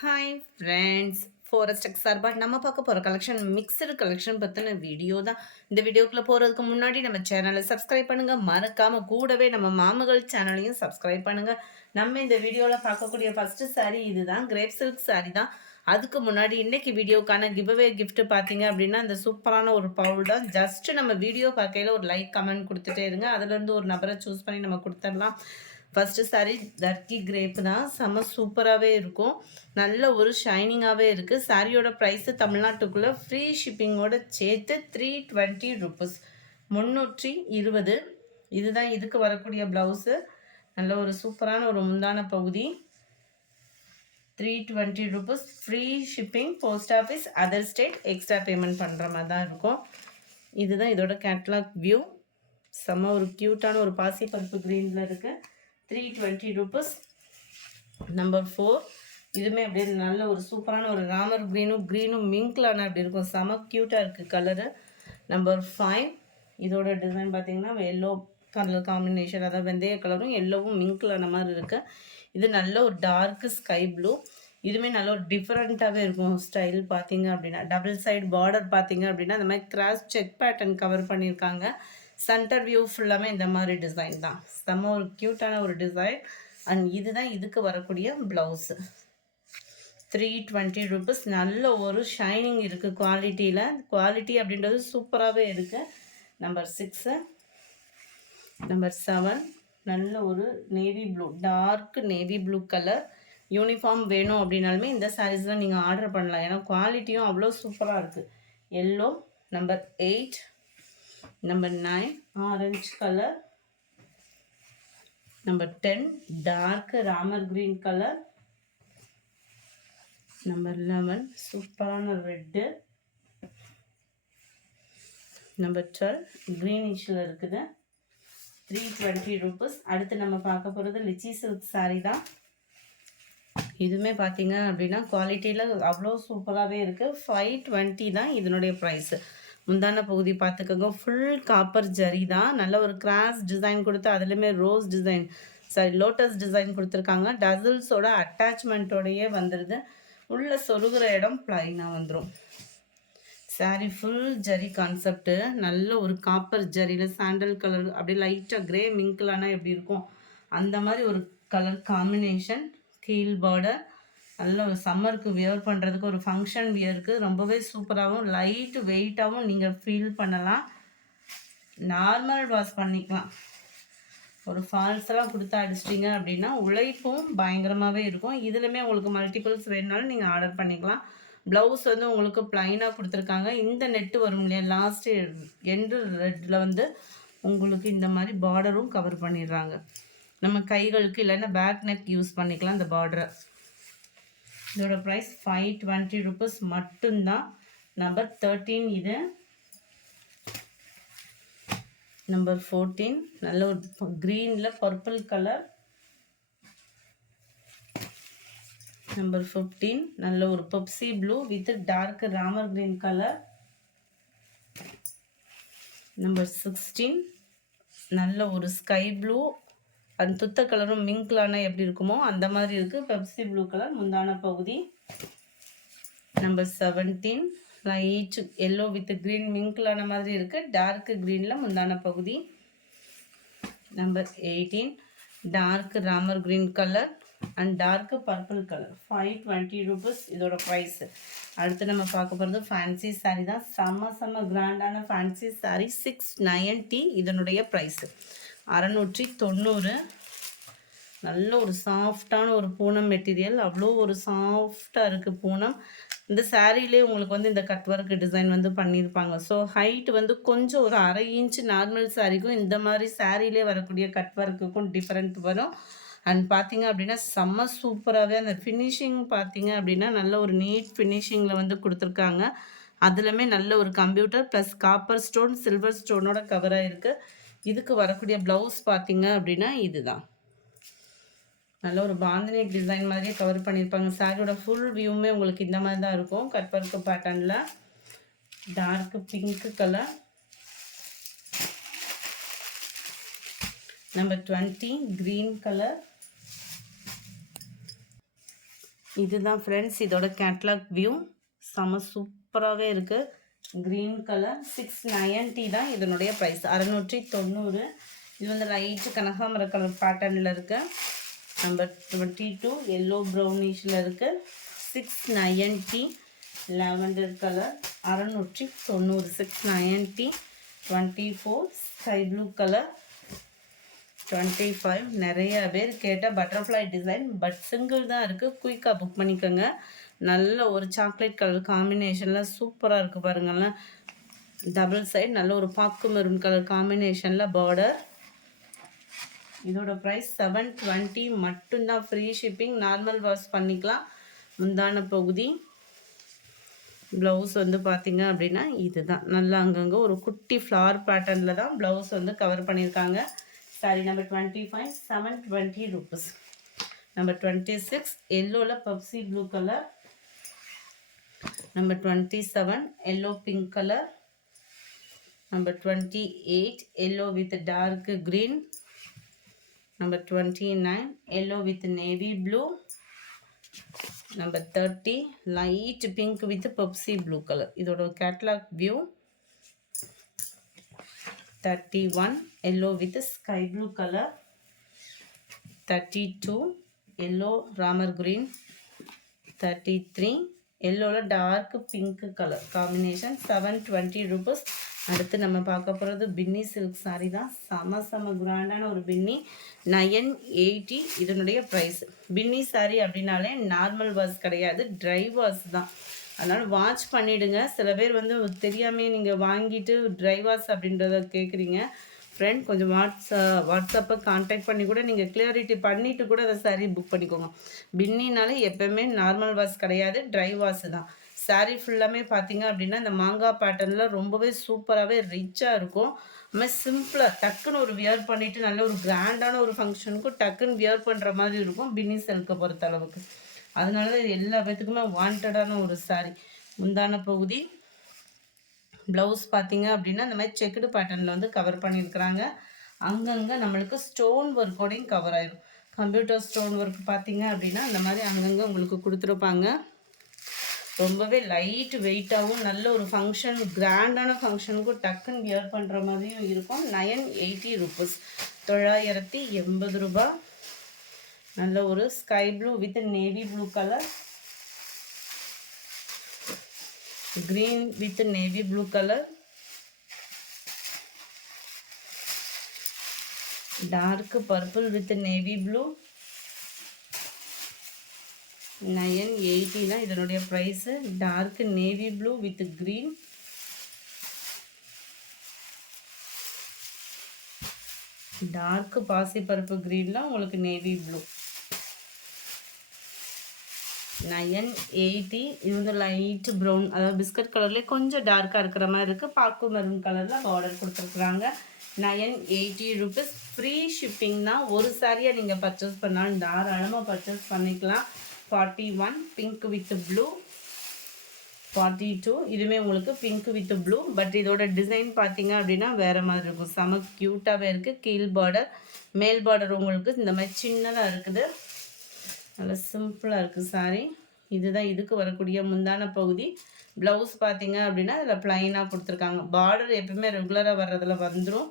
Hi friends, forest X சார்பாக நம்ம பார்க்க போகிற கலெக்ஷன் மிக்சடு கலெக்ஷன் பற்றின வீடியோ தான். இந்த வீடியோக்குள்ளே போகிறதுக்கு முன்னாடி நம்ம சேனலை சப்ஸ்கிரைப் பண்ணுங்கள். மறக்காமல் கூடவே நம்ம மாமகள் சேனலையும் சப்ஸ்கிரைப் பண்ணுங்கள். நம்ம இந்த வீடியோவில் பார்க்கக்கூடிய ஃபஸ்ட்டு சாரீ இதுதான், கிரேப் சில்க் சாரீ தான். அதுக்கு முன்னாடி இன்றைக்கி வீடியோக்கான கிவ்அவே கிஃப்ட் பார்த்தீங்க அப்படின்னா அந்த சூப்பரான ஒரு பவுல் தான். ஜஸ்ட்டு நம்ம வீடியோ பார்க்கையில் ஒரு லைக் கமெண்ட் கொடுத்துட்டே இருங்க. அதுலேருந்து ஒரு நபரை சூஸ் பண்ணி நம்ம கொடுத்துடலாம். ஃபஸ்ட்டு சாரீ டர்க்கி கிரேப் தான், செம்ம சூப்பராகவே இருக்கும், நல்ல ஒரு ஷைனிங்காகவே இருக்குது. சாரியோட ப்ரைஸு தமிழ்நாட்டுக்குள்ளே ஃப்ரீ ஷிப்பிங்கோட சேர்த்து 320 ருபீஸ், 320. இதுதான் இதுக்கு வரக்கூடிய ப்ளவுஸு. நல்ல ஒரு சூப்பரான ஒரு முந்தான பகுதி. 320 rupees, free shipping, post office, other state extra payment பண்ணுற மாதிரி தான் இருக்கும். இதுதான் இதோட கேட்லாக் வியூ. செம்ம ஒரு க்யூட்டான ஒரு பாசி பருப்பு க்ரீனில் இருக்குது. 320 ருபீஸ். நம்பர் 4 இதுவுமே அப்படியே நல்ல ஒரு சூப்பரான ஒரு ராமர் க்ரீனும் மிங்க்லான அப்படி இருக்கும், செம க்யூட்டாக இருக்குது கலரு. நம்பர் 5 இதோட டிசைன் பார்த்திங்கன்னா எல்லோ கலர் காம்பினேஷன், அதாவது வெந்தய கலரும் எல்லோவும் மிங்க்லான மாதிரி இருக்குது. இது நல்ல ஒரு டார்க்கு ஸ்கை ப்ளூ. இதுவுமே நல்ல ஒரு டிஃப்ரெண்ட்டாகவே இருக்கும் ஸ்டைல். பார்த்தீங்க அப்படின்னா டபுள் சைடு பார்டர் பார்த்தீங்க அப்படின்னா அந்த மாதிரி கிராஸ் செக் பேட்டர்ன் கவர் பண்ணியிருக்காங்க. சென்டர் வியூ ஃபுல்லாமே இந்த மாதிரி டிசைன் தான், செம்ம ஒரு க்யூட்டான ஒரு டிசைன். அண்ட் இதுதான் இதுக்கு வரக்கூடிய ப்ளவுஸு. 320 ருபீஸ். நல்ல ஒரு ஷைனிங் இருக்குது குவாலிட்டியில். குவாலிட்டி அப்படின்றது சூப்பராகவே இருக்குது. நம்பர் 6. நம்பர் 7 நல்ல ஒரு navy blue, dark navy blue colour. Uniform வேணும் அப்படின்னாலுமே இந்த சாரீஸ்லாம் நீங்கள் ஆர்டர் பண்ணலாம், ஏன்னா குவாலிட்டியும் அவ்வளோ சூப்பராக இருக்குது. Yellow. Number 8. Number 9 orange colour. Number 10 dark Ramar green colour. Number 11 சூப்பரான ரெட்டு. நம்பர் 12 க்ரீனிஷில் இருக்குது. 320 ருபீஸ். அடுத்து நம்ம பார்க்க போகிறது லிச்சி சில்க் சாரீ தான். இதுவுமே பார்த்தீங்க அப்படின்னா குவாலிட்டியில் அவ்வளோ சூப்பராகவே இருக்குது. 520 தான் இதனுடைய ப்ரைஸு. முந்தான பகுதி பார்த்துக்கோங்க, ஃபுல் காப்பர் ஜரி தான். நல்ல ஒரு கிராஸ் டிசைன் கொடுத்து அதுலேயுமே ரோஸ் டிசைன், லோட்டஸ் டிசைன் கொடுத்துருக்காங்க. டசில்ஸோட அட்டாச்மெண்ட்டோடையே வந்துடுது. உள்ளே சொருகிற இடம் ப்ளைனாக வந்துடும். Sari full zari concept. நல்ல ஒரு காப்பர் ஜரியில் சாண்டல் கலர், அப்படியே லைட்டாக க்ரே மிங்க்லானா எப்படி இருக்கும் அந்த மாதிரி ஒரு கலர் காம்பினேஷன். கீழ் பார்டர். நல்ல ஒரு சம்மருக்கு வியர் பண்ணுறதுக்கு, ஒரு ஃபங்க்ஷன் வியருக்கு ரொம்பவே சூப்பராகவும் லைட்டு வெயிட்டாகவும் நீங்கள் ஃபீல் பண்ணலாம். நார்மல் வாஷ் பண்ணிக்கலாம். ஒரு ஃபால்ஸ்லாம் கொடுத்து அடிச்சிட்டிங்க அப்படின்னா உழைப்பும் பயங்கரமாகவே இருக்கும். இதுலையுமே உங்களுக்கு மல்டிபிள்ஸ் வேணுனாலும் நீங்கள் ஆர்டர் பண்ணிக்கலாம். ப்ளவுஸ் வந்து உங்களுக்கு ப்ளைனாக கொடுத்துருக்காங்க. இந்த நெட்டு வரும் இல்லையா, லாஸ்ட்டு எண்டு ரெட்டில் வந்து உங்களுக்கு இந்த மாதிரி பார்டரும் கவர் பண்ணிடுறாங்க. நம்ம கைகளுக்கு இல்லைன்னா பேக் நெக் யூஸ் பண்ணிக்கலாம் இந்த பார்டரை. இதோட ப்ரைஸ் 520 ருபீஸ் மட்டும்தான். நம்பர் 13 இது. நம்பர் 14 நல்ல ஒரு க்ரீனில் பர்பிள் கலர். நம்பர் 15 நல்ல ஒரு Pepsi blue with dark Ramar green colour. Number 16 நல்ல ஒரு ஸ்கை ப்ளூ அந்த துத்த கலரும் மிங்க்லான எப்படி இருக்குமோ அந்த மாதிரி இருக்குது, பெப்சி ப்ளூ கலர் முந்தான பகுதி. Number 17 light yellow with green மிங்க்லான மாதிரி இருக்குது, டார்க் க்ரீனில் முந்தான பகுதி. Number 18 dark Ramar green colour and dark purple colour. 520 rupees இதோட ப்ரைஸு. அடுத்து நம்ம பார்க்க போகிறது ஃபேன்சி சாரீ தான். செம்ம கிராண்டான ஃபேன்சி சாரீ. 690 இதனுடைய ப்ரைஸு. 690. நல்ல ஒரு சாஃப்டான ஒரு பூனம் மெட்டீரியல், அவ்வளோ ஒரு சாஃப்டாக இருக்குது பூனம். இந்த சாரீலே உங்களுக்கு வந்து இந்த கட் ஒர்க் டிசைன் வந்து பண்ணியிருப்பாங்க. ஸோ ஹைட் வந்து கொஞ்சம் ஒரு 1/2 இன்ச்சு நார்மல் சாரீக்கும் இந்த மாதிரி சாரீலே வரக்கூடிய கட் ஒர்க்குக்கும் டிஃப்ரெண்ட் வரும். அண்ட் பார்த்தீங்க அப்படின்னா செம்ம சூப்பராகவே அந்த ஃபினிஷிங் பார்த்தீங்க அப்படின்னா நல்ல ஒரு நீட் ஃபினிஷிங்கில் வந்து கொடுத்துருக்காங்க. அதுலேயுமே நல்ல ஒரு computer plus copper stone silver ஸ்டோனோட கவராக இருக்குது. இதுக்கு வரக்கூடிய ப்ளவுஸ் பார்த்தீங்க அப்படின்னா இதுதான். நல்ல ஒரு பாந்தினி டிசைன் மாதிரியே கவர் பண்ணியிருப்பாங்க. சாரியோட ஃபுல் வியூமே உங்களுக்கு இந்த மாதிரி தான் இருக்கும். கட் ஒர்க் பேட்டர்னில் dark pink colour. Number 20 green colour. இதுதான் ஃப்ரெண்ட்ஸ் இதோட கேட்லாக் வியூ. செம சூப்பராகவே இருக்குது. க்ரீன் கலர் 690 தான் இதனுடைய ப்ரைஸ். 690. இது வந்து லைட்டு கனகாமர கலர் பேட்டர்னில் இருக்குது. நம்பர் 22 எல்லோ ப்ரௌனிஷில் இருக்குது. 690. Lavender colour 690. 690. 24 sky blue colour 25. நிறைய பேர் கேட்ட பட்டர்ஃப்ளை டிசைன், பட் சிங்கிள் தான் இருக்குது. குயிக்காக புக் பண்ணிக்கோங்க. நல்ல ஒரு சாக்லேட் கலர் காம்பினேஷனில் சூப்பராக இருக்குது பாருங்களேன். டபுள் சைடு நல்ல ஒரு பாக்கு மெரூன் கலர் காம்பினேஷனில் பார்டர். இதோட ப்ரைஸ் 720 மட்டும்தான். Free shipping. நார்மல் வாஷ் பண்ணிக்கலாம். முந்தான பகுதி ப்ளவுஸ் வந்து பார்த்திங்க அப்படின்னா இதுதான். நல்லா அங்கங்கே ஒரு குட்டி ஃப்ளவர் பேட்டர்னில் தான் ப்ளவுஸ் வந்து கவர் பண்ணியிருக்காங்க. Sari number 25 720 rupees. நம்பர் 26 எல்லோவில் Pepsi blue colour. Number 27 yellow pink colour. Number 28 yellow with dark green. Number 29 yellow with navy blue. Number 30 light pink with Pepsi blue colour. இதோட catalogue view. 31 yellow with sky blue color. 32 yellow ramar green. 33 yellow dark pink color combination. 720 rupees. அடுத்து நம்ம பார்க்க போகிறது பின்னி silk sorry தான். செம கிராண்டான ஒரு பின்னி. 980 இதனுடைய ப்ரைஸ். பின்னி சாரி அப்படின்னாலே நார்மல் வாஷ் கிடையாது, ட்ரை வாஷ் தான். அதனால் வாட்ச் பண்ணிவிடுங்க. சில பேர் வந்து தெரியாமே நீங்கள் வாங்கிட்டு ட்ரை வாஷ் அப்படின்றத கேட்குறீங்க. ஃப்ரெண்ட் கொஞ்சம் வாட்ஸ்அப்பை கான்டாக்ட் பண்ணி கூட நீங்கள் கிளியரிட்டி பண்ணிவிட்டு கூட அதை சாரீ புக் பண்ணிக்கோங்க. பின்னினாலே எப்போவுமே நார்மல் வாஷ் கிடையாது, ட்ரை வாஷ் தான். சாரீ ஃபுல்லாமே பார்த்தீங்க அப்படின்னா இந்த மாங்காய் பேட்டர்னில் ரொம்பவே சூப்பராகவே ரிச்சாக இருக்கும். அதுமாதிரி சிம்பிளாக டக்குன்னு ஒரு வியர் பண்ணிவிட்டு நல்ல ஒரு கிராண்டான ஒரு ஃபங்க்ஷனுக்கும் டக்குன்னு வியர் பண்ணுற மாதிரி இருக்கும் பின்னி சில்கை பொறுத்த அளவுக்கு. அதனால தான் இது எல்லா பேத்துக்குமே வாண்டடான ஒரு சாரீ. முந்தான பகுதி ப்ளவுஸ் பார்த்தீங்க அப்படின்னா இந்த மாதிரி செக்குடு பேட்டர்னில் வந்து கவர் பண்ணியிருக்கிறாங்க. அங்கங்கே நம்மளுக்கு ஸ்டோன் ஒர்க்கோடையும் கவர் ஆயிடும். கம்ப்யூட்டர் ஸ்டோன் ஒர்க் பார்த்தீங்க அப்படின்னா அந்த மாதிரி அங்கங்கே உங்களுக்கு கொடுத்துருப்பாங்க. ரொம்பவே லைட் வெயிட்டாகவும் நல்ல ஒரு ஃபங்க்ஷன் கிராண்டான ஃபங்க்ஷனுக்கும் டக்குன்னு வியர் பண்ணுற மாதிரியும் இருக்கும். 980 rupees. 980 ரூபா. நல்ல ஒரு sky blue with navy blue colour. green with navy blue color. Dark purple with navy blue. 980 தான் இதனுடைய price. Dark navy blue with green. Dark பாசி பருப்பு greenல உங்களுக்கு navy blue. 980. இது வந்து லைட் ப்ரௌன், அதாவது பிஸ்கட் கலர்லேயே கொஞ்சம் டார்க்காக இருக்கிற மாதிரி இருக்குது. பாக்கு மெரூன் கலரில் பார்டர் கொடுத்துருக்குறாங்க. 980 rupees. ஃப்ரீ ஷிப்பிங் தான். ஒரு சாரியாக நீங்கள் பர்ச்சேஸ் பண்ணாலும் தாராளமாக பர்ச்சேஸ் பண்ணிக்கலாம். 41 பிங்க் வித் ப்ளூ. 42 இதுவுமே உங்களுக்கு பிங்க் வித் ப்ளூ. பட் இதோட டிசைன் பார்த்தீங்க அப்படின்னா வேறு மாதிரி இருக்கும். செம க்யூட்டாகவே இருக்குது. கீழ் பார்டர், மேல் பார்டர் உங்களுக்கு இந்த மாதிரி சின்னதாக இருக்குது. நல்லா சிம்பிளாக இருக்குது சாரீ. இதுதான் இதுக்கு வரக்கூடிய முந்தான பகுதி. ப்ளவுஸ் பார்த்தீங்க அப்படின்னா அதில் ப்ளைனாக கொடுத்துருக்காங்க. பார்டர் எப்பவுமே ரெகுலராக வர்றதில் வந்துடும்.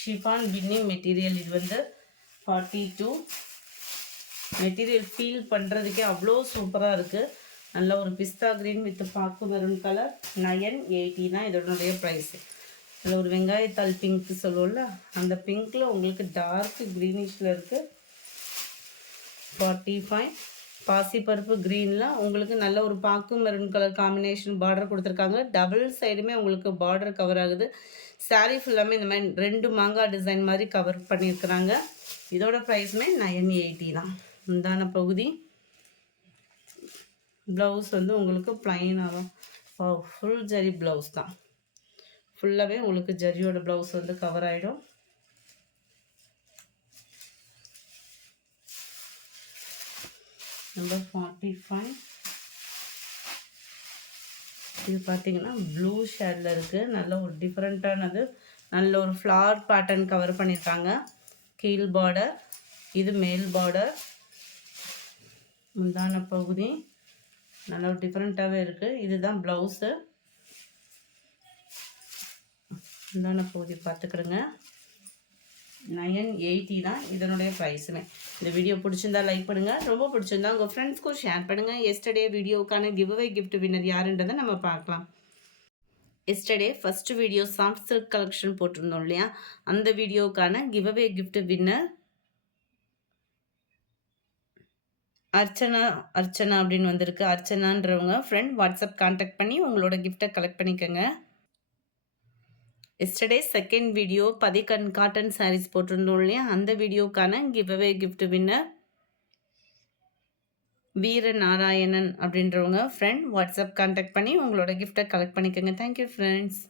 ஷிஃபான் பின்னி மெட்டீரியல். இது வந்து 42. மெட்டீரியல் ஃபீல் பண்ணுறதுக்கே அவ்வளோ சூப்பராக இருக்குது. நல்ல ஒரு பிஸ்தா க்ரீன் வித் பாக்கு மெரூன் கலர். 980 தான் இதனுடைய ப்ரைஸு. அதில் ஒரு வெங்காயத்தாள் பிங்க் சொல்லுவோம்ல, அந்த பிங்க்கில் உங்களுக்கு டார்க் க்ரீனிஷில் இருக்குது. 45 பாசிப்பருப்பு க்ரீனில் உங்களுக்கு நல்ல ஒரு பாக்கு மெரூன் கலர் காம்பினேஷன் பார்டர் கொடுத்துருக்காங்க. டபுள் சைடுமே உங்களுக்கு பார்டர் கவர் ஆகுது. சாரீ ஃபுல்லாமே இந்த மாதிரி 2 மாங்காய் டிசைன் மாதிரி கவர் பண்ணியிருக்கிறாங்க. இதோட ப்ரைஸுமே 980 தான். முந்தான பகுதி ப்ளவுஸ் வந்து உங்களுக்கு ப்ளைனாக ஃபுல் ஜரி ப்ளவுஸ் தான். ஃபுல்லாகவே உங்களுக்கு ஜரியோட ப்ளவுஸ் வந்து கவர் ஆகிடும். நம்பர் 45. இது பார்த்தீங்கன்னா ப்ளூ ஷேடில் இருக்குது. நல்ல ஒரு டிஃப்ரெண்ட்டானது. நல்ல ஒரு ஃப்ளார் பேட்டர்ன் கவர் பண்ணியிருக்காங்க. கீழ் பார்டர், இது மேல் பார்டர். முந்தான பகுதி நல்லா டிஃப்ரெண்ட்டாகவே இருக்குது. இதுதான் ப்ளவுஸு. முந்தான பகுதி பார்த்துக்கிடுங்க. 980 தான் இதனுடைய ப்ரைஸுமே. இந்த வீடியோ பிடிச்சிருந்தா லைக் பண்ணுங்கள். ரொம்ப பிடிச்சிருந்தா உங்கள் ஃப்ரெண்ட்ஸ்க்கும் ஷேர் பண்ணுங்கள். எஸ்டர்டே வீடியோக்கான கிவ்அவே கிஃப்ட் வின்னர் யாருன்றதை நம்ம பார்க்கலாம். Yesterday first video soft silk collection போட்டிருந்தோம் இல்லையா, அந்த வீடியோக்கான கிவ்அவே கிஃப்ட் வின்னர் அர்ச்சனா அப்படின்னு வந்திருக்கு. அர்ச்சனான்றவங்க ஃப்ரெண்ட் வாட்ஸ்அப் கான்டாக்ட் பண்ணி உங்களோட கிஃப்ட்டை கலெக்ட் பண்ணிக்கோங்க. எஸ்டர்டே செகண்ட் வீடியோ பதிகன் காட்டன் சாரீஸ் போட்டிருந்தோம் இல்லையா, அந்த வீடியோக்கான கிவ்அவே கிஃப்ட் வின்னர் வீரநாராயணன் அப்படின்றவங்க ஃப்ரெண்ட் வாட்ஸ்அப் கான்டாக்ட் பண்ணி உங்களோட கிஃப்ட்டை கலெக்ட் பண்ணிக்கோங்க. Thank you friends.